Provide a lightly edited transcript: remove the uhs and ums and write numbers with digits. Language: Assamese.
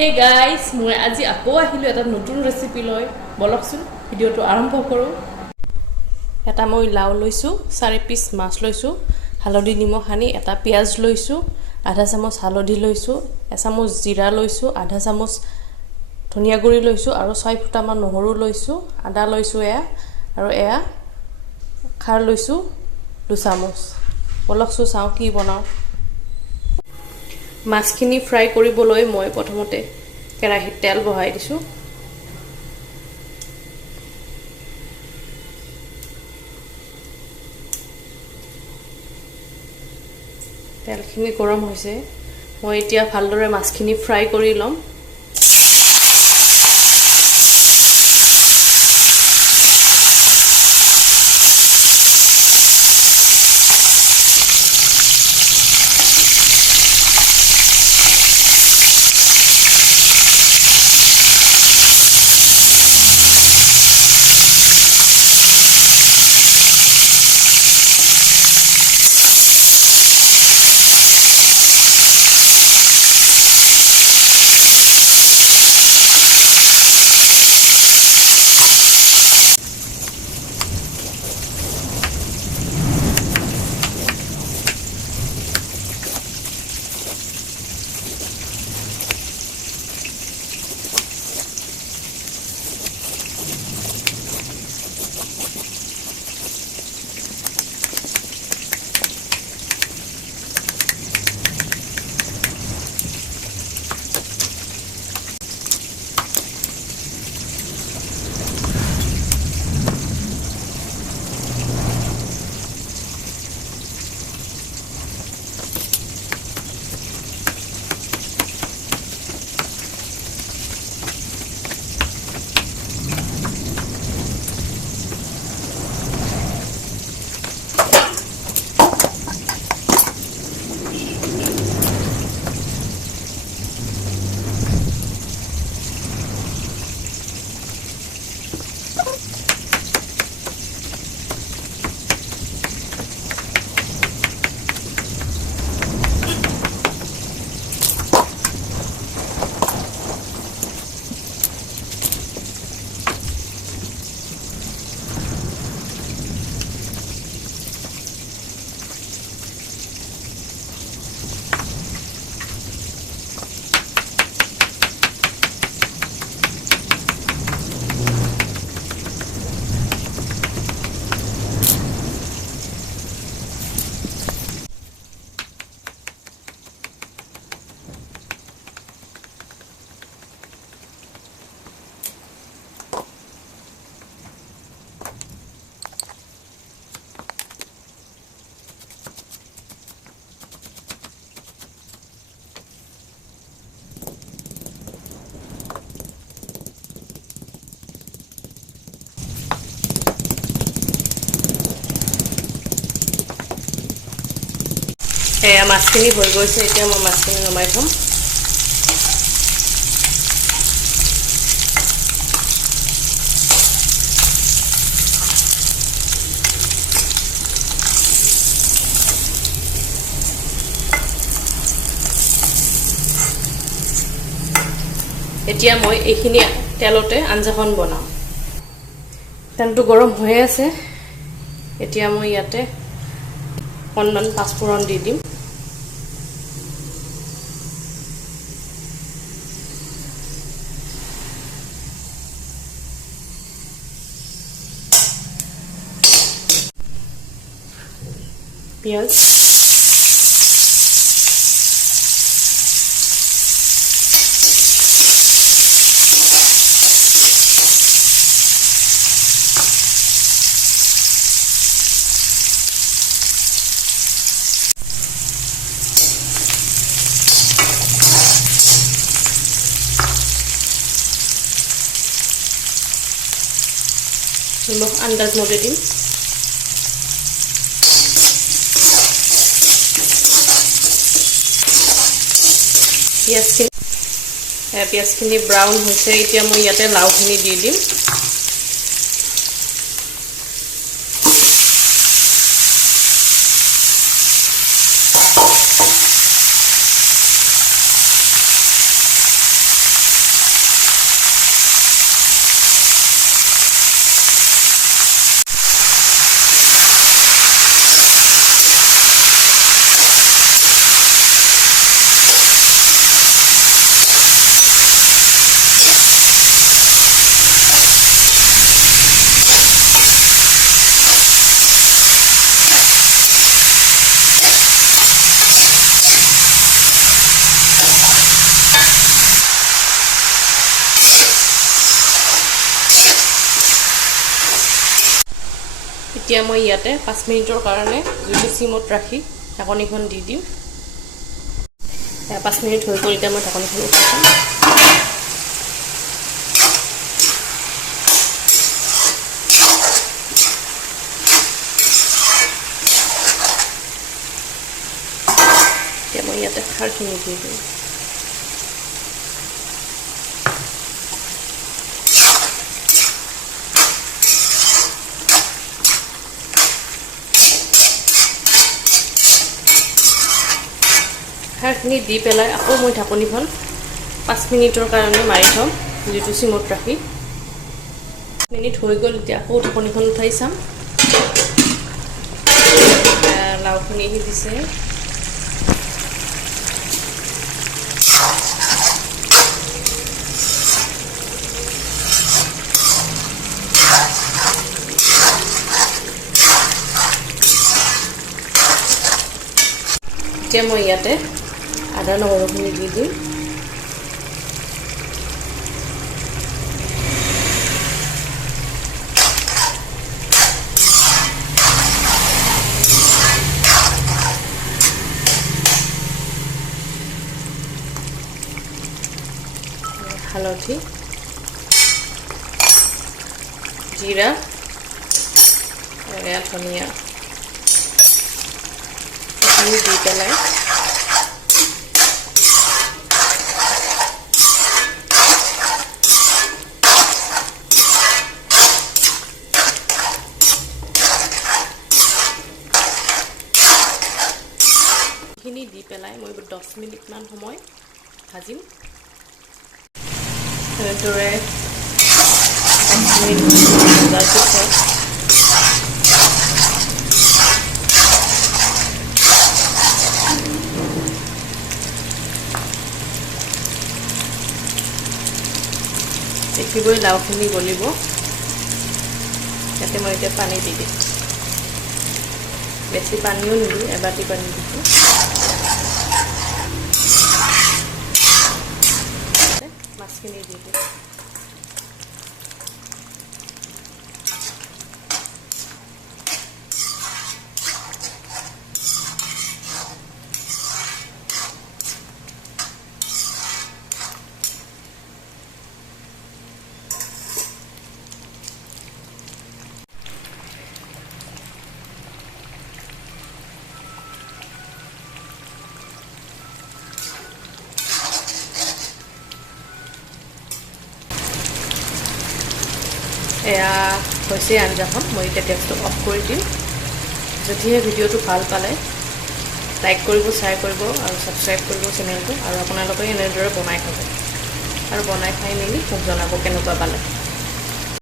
Hey guys, মই আজি আকৌ আহিলো এটা নতুন ৰেচিপি লৈ বলকচোন ভিডিওটো আৰম্ভ কৰো এটা মই লাউ লৈছো 4 পিস মাছ লৈছো হালধি নিমখ সানি এটা পিয়াজ লৈছো আধা চামুচ হালধি লৈছো এচামুচ জিৰা লৈছো আধা চামুচ ধনিয়া গুৰি লৈছো আৰু 6 ফুটামান নহৰু লৈছো আদা লৈছো আৰু খাৰ লৈছো 2 চামুচ বলকচো চাও কি বনাও মাছখিনি ফ্ৰাই কৰিবলৈ মই প্ৰথমতে কেৰাহীত তেল বহাই দিছো তেলখিনি গৰম হৈছে মই এতিয়া ভালদৰে মাছখিনি ফ্ৰাই কৰি লম মাছখিনি হৈ গৈছে এতিয়া মই মাছখিনি নমাই থম এতিয়া মই এইখিনি তেলতে আঞ্জাখন বনাম তেলটো গৰম হৈ আছে এতিয়া মই ইয়াতে অকণমান পাঁচফোৰণ দি দিম পিঁয়াজ নিমখ আন্দাজ মতে দিম পিঁয়াজখিনি ব্ৰাউন হৈছে এতিয়া মই ইয়াতে লাউখিনি দি দিম এতিয়া মই ইয়াতে 5 মিনিটৰ কাৰণে জুইটো চিমত ৰাখি ঢাকনিখন দি দিম 5 মিনিট হৈ গ'ল এতিয়া মই ঢাকনিখন উঠাইছোঁ এতিয়া মই ইয়াতে খাৰখিনি দি দিম খাৰখিনি দি পেলাই আকৌ মই ঢাকনিখন 5 মিনিটৰ কাৰণে মাৰি থম জুইটো চিমত ৰাখি মিনিট হৈ গ'ল এতিয়া আকৌ ঢাকনিখন উঠাই চাম লাওখিনি সিজিছে এতিয়া মই ইয়াতে আদা নহৰুখিনি দি দিম হালধি জিৰা ধনিয়া দি পেলাই দি পেলাই মই 10 মিনিটমান সময় ভাজিম এনেদৰে 10 মিনিট ভজাৰ পিছত দেখিবই লাওখিনি গলিব ইয়াতে মই এতিয়া পানী দি দিম বেছি পানীও নিদিওঁ এবাটি পানী দিছোঁ মাছখিনি দি দিম এয়া হৈছে আঞ্জাখন মই এতিয়া গেছটো অফ কৰি দিম যদিহে ভিডিঅ'টো ভাল পালে লাইক কৰিব শ্বেয়াৰ কৰিব আৰু ছাবস্ক্ৰাইব কৰিব চেনেলটো আৰু আপোনালোকে এনেদৰে বনাই খাব আৰু বনাই খাই মেলি মোক জনাব কেনেকুৱা পালে